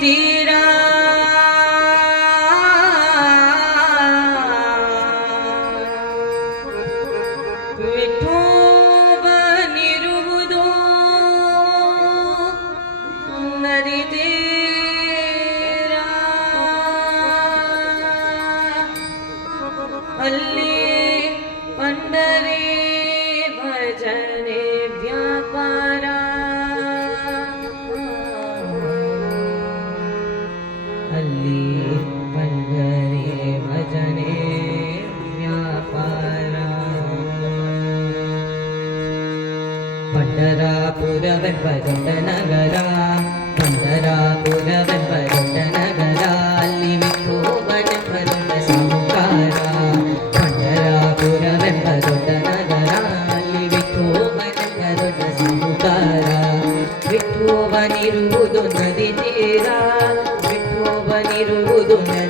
ತೀರಾ ಪಂಡರಾಪುರವೆಂಬ ದೊಡ್ಡ ನಗರ ಪಂಡರಾಪುರವೆಂಬ ದೊಡ್ಡ ನಗರ ಅಲ್ಲಿ ವಿಠೋಬನೆಂಬ ದೊಡ್ಡ ಸಾಹುಕಾರ ಪಂಡರಾಪುರವೆಂಬ ದೊಡ್ಡ ನಗರ ಅಲ್ಲಿ ವಿಠೋಬನೆಂಬ ದೊಡ್ಡ ಸಾಹುಕಾರ ವಿಠೋಬನಿರುವುದು ನದಿ ತೀರ ವಿಠೋಬನಿರುವುದು ನದಿ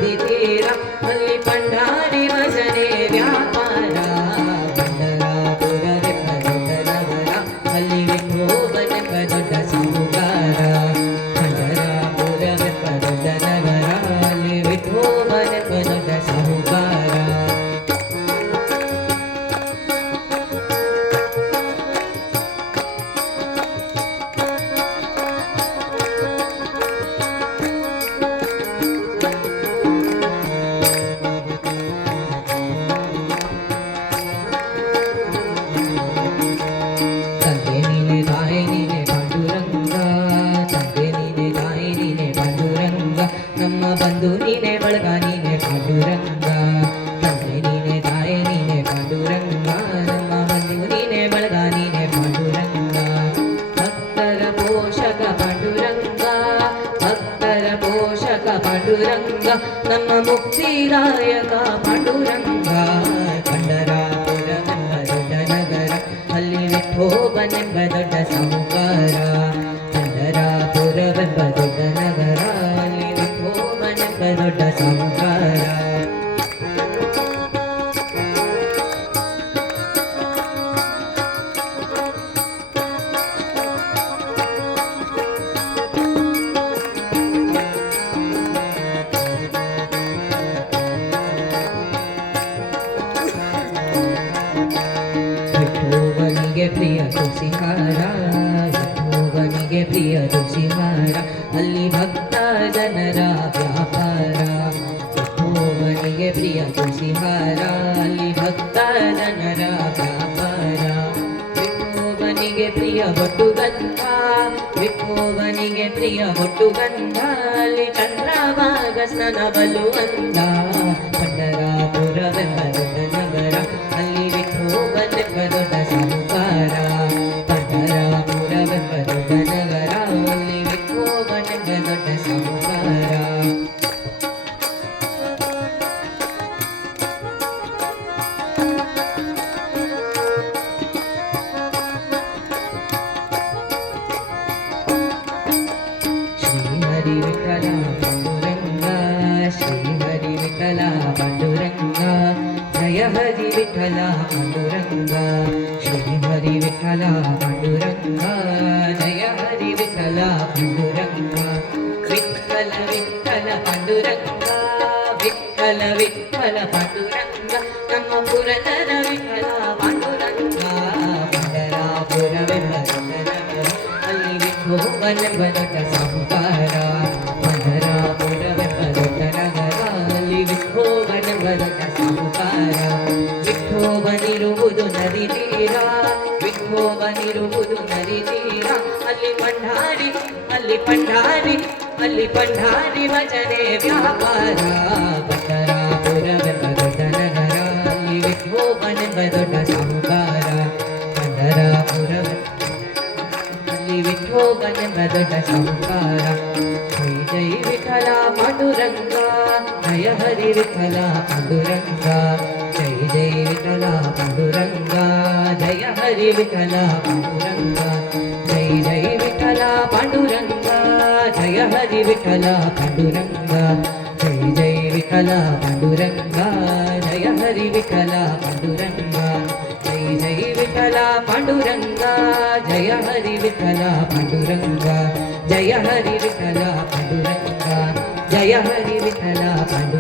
బంధు నీనే బడగా నీనే పాండురంగా తండ్రి నీనే తారే నీనే పాండురంగా నమ్మ బంధు నీనే బడగా నీనే పాండురంగా భక్తర పోషక పాండురంగా భక్తర పోషక పాండురంగా నమ్మ ముక్తిదాయక పాండురంగా ದೊಡ್ಡ ಸಾಹುಕಾರ ವಿಠೋಬನಿಗೆ ಪ್ರಿಯ ತುಳಸಿಹಾರ ವಿಠೋಬನಿಗೆ ಪ್ರಿಯ ತುಳಸಿಹಾರ ಅಲ್ಲಿ ಭಕ್ತ ಕುಸಿಹಾರಾಲಿ ಭಕ್ತ ಜನರ ವ್ಯಾಪಾರ ವಿಕೋವನಿಗೆ ಪ್ರಿಯ ಹೊಟ್ಟು ಗಂಧ ವಿಕೋವನಿಗೆ ಪ್ರಿಯ ಹೊಟ್ಟು ಗಂಧ ಅಲ್ಲಿ ಚಂದ್ರವಾಗಸನ ಬಲುವಂದ ಪಂಡರಾಪುರವೆಂಬ ಪಾಂಡುರಂಗ ಶ್ರೀಹರಿ ವಿಠಲ ಪಾಂಡುರಂಗ ಜಯ ಹರಿ ವಿಠಲ ಪಾಂಡುರಂಗ ವಿಠಲ ವಿಠಲ ಪಾಂಡುರಂಗ ವಿಠಲ ವಿಠಲ ಪಾಂಡುರಂಗ ನಮ್ಮ ಪುರದರ ವಿಠಲ ಪಾಂಡುರಂಗ ಪಂಡರಾಪುರವೆಂಬ ದೊಡ್ಡ ನಗರ ಅಲ್ಲಿ ವಿಠೋಬನೆಂಬ ದೊಡ್ಡ ಸಾಹುಕಾರ ನದಿ ತೀರ ವಿಠೋಬನಿರುವುದು ನದಿ ತೀರ ಅಲ್ಲಿ ಪಂಡಾರಿ ಅಲ್ಲಿ ಪಂಡಾರಿ ಅಲ್ಲಿ ಪಂಡಾರಿ ಭಜನೆ ವ್ಯಾಪಾರ ಪಂಡರಾಪುರವೆಂಬ ದೊಡ್ಡ ನಗರ ಅಲ್ಲಿ ವಿಠೋಬನೆಂಬ ದೊಡ್ಡ ಸಾಹುಕಾರ ಪಂಡರಾಪುರವೆಂಬ ಅಲ್ಲಿ ವಿಠೋಬನೆಂಬ ದೊಡ್ಡ ಸಂಕಾರ ಜೈ ಜೈ ವಿಠಲ ಪಾಂಡುರಂಗ ಜಯ ಹರಿ ವಿಠಲ ಪಾಂಡುರಂಗ ಜೈ ಜೈ ವಿಠಲ జయ హరి విఠల పాండురంగ జై జై విఠల పాండురంగ జయ హరి విఠల పాండురంగ జై జై విఠల పాండురంగ జయ హరి విఠల పాండురంగ జై జై విఠల పాండురంగ జయ హరి విఠల పాండురంగ జయ హరి విఠల పాండురంగ జయ హరి విఠల పాండు